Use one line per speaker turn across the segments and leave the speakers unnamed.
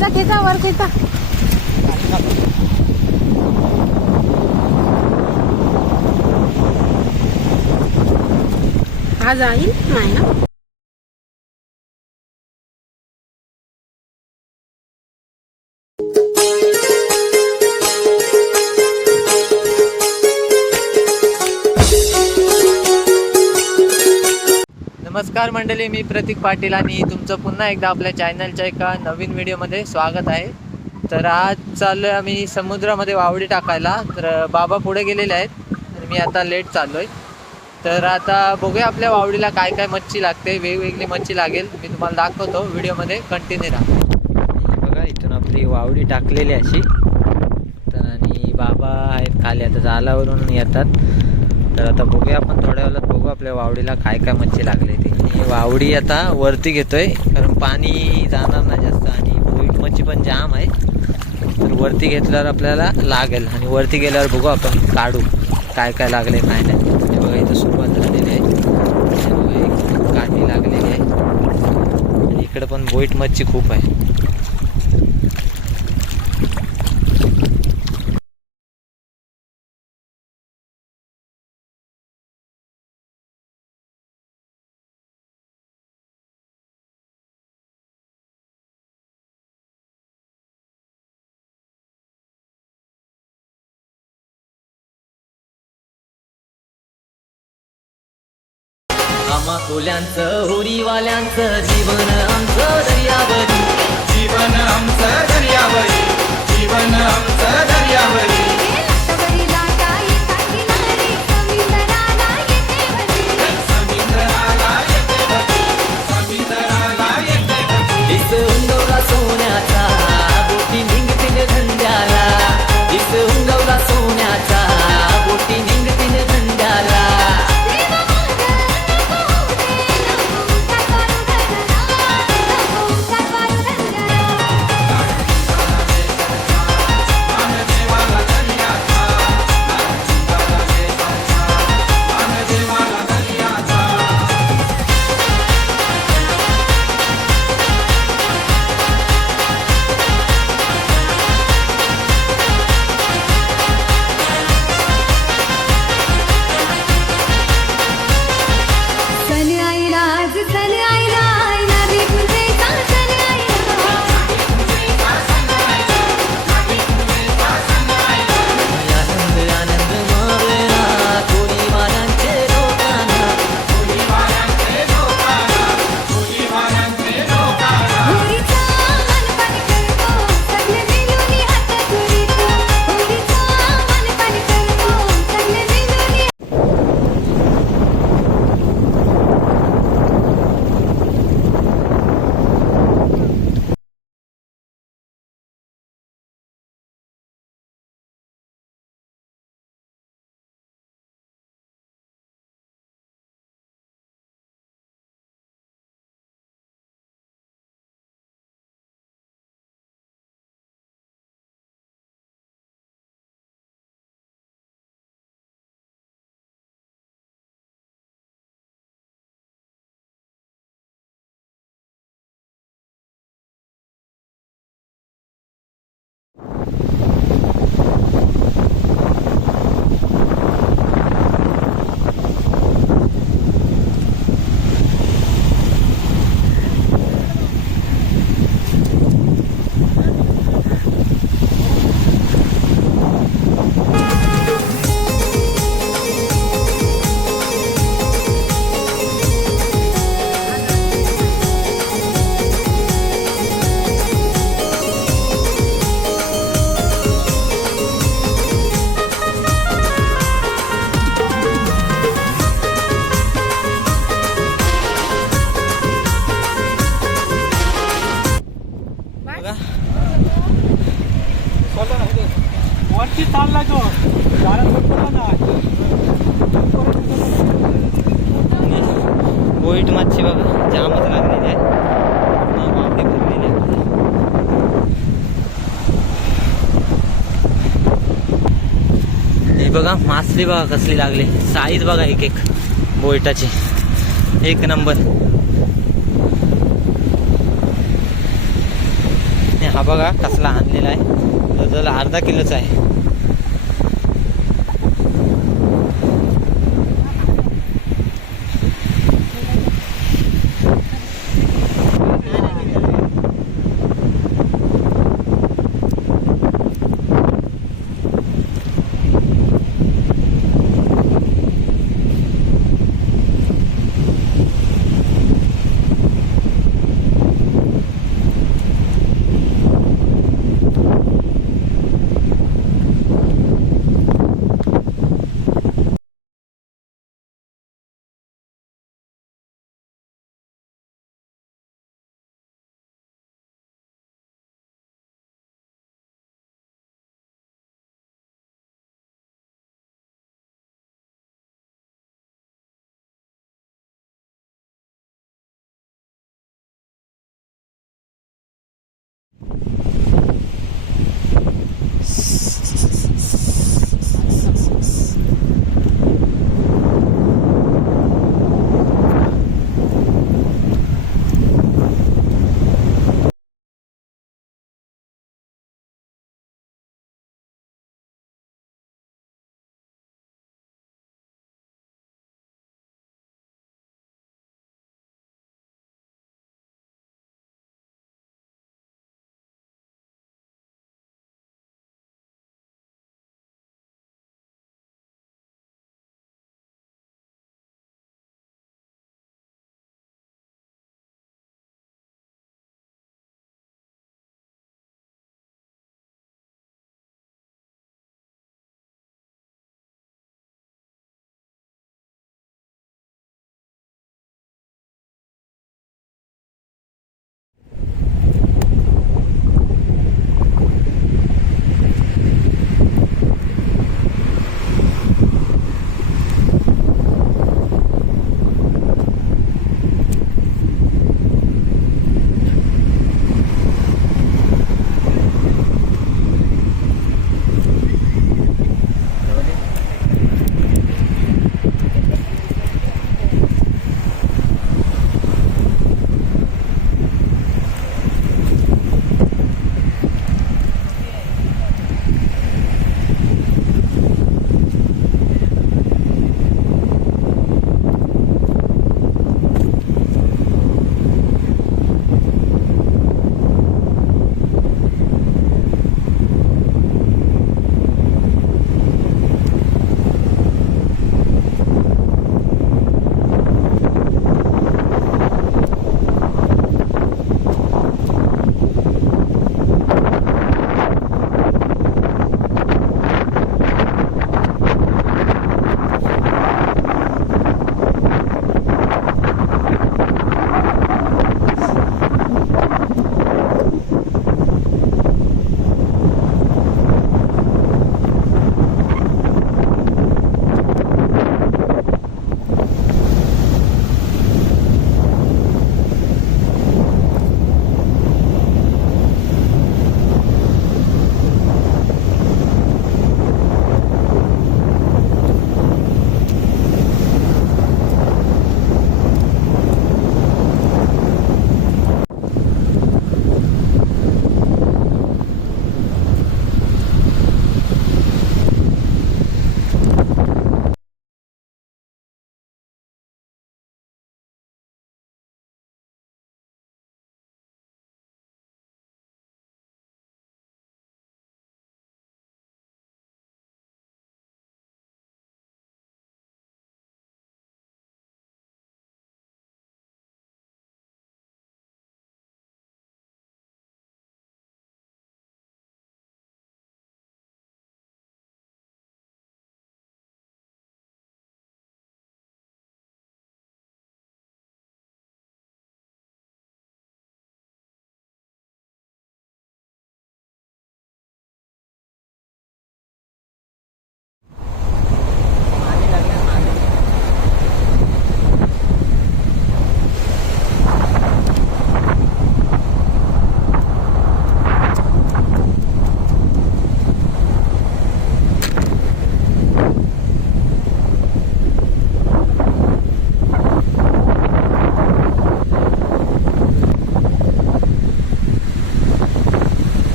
खेचा खेचा वर खेचा हा जाईल नाही ना
नमस्कार मंडळी मी प्रतीक पाटील आणि तुमचं पुन्हा एकदा आपल्या चॅनलच्या एका नवीन व्हिडिओमध्ये स्वागत आहे. तर आज चाललो आहे आम्ही समुद्रामध्ये वावडी टाकायला. तर बाबा पुढे गेलेले आहेत आणि मी आता लेट चाललो आहे तर आता बघूया आपल्या वावडीला काय काय मच्छी लागते वेगवेगळी मच्छी लागेल. मी तुम्हाला दाखवतो व्हिडिओमध्ये कंटिन्यू राहा. बघा इथून आपली वावडी टाकलेली अशी. तर आणि बाबा आहेत खाली आता जालावरून येतात. तर आता बघूया आपण थोड्या वेळात बघू आपल्या वावडीला काय काय मच्छी लागले ते. आणि वावडी आता वरती घेतोय कारण पाणी जाणार नाही जास्त आणि बोईट मच्छी पण जाम आहे. तर वरती घेतल्यावर आपल्याला लागेल. आणि वरती गेल्यावर बघू आपण काढू काय काय लागले काय नाही. बघा इथं सुरुवात झालेली आहे. बघा एक काठी लागलेली आहे. आणि इकडं पण बोईट मच्छी खूप आहे. आमाकोल्यांचं होरीवाल्यांचं जीवन आमचं दर्यावरी.
जीवन आमचं दर्यावरी. जीवन आमचं दर्यावरी.
बघा मासली बघा कसली लागली. साईज बघा एक एक बोयटाची एक नंबर. हा बघा कसला आणलेला आहे. जवळजवळ अर्धा किलोचा आहे.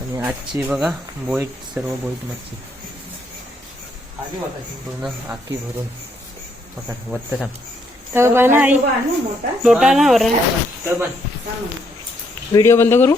आणि आजची बघा बोईट सर्व बोईट मच्छी. पूर्ण आखी भरून. पकड वत्त सांग
तर बना आई. मोठा? ना वरण. व्हिडिओ बंद
कर.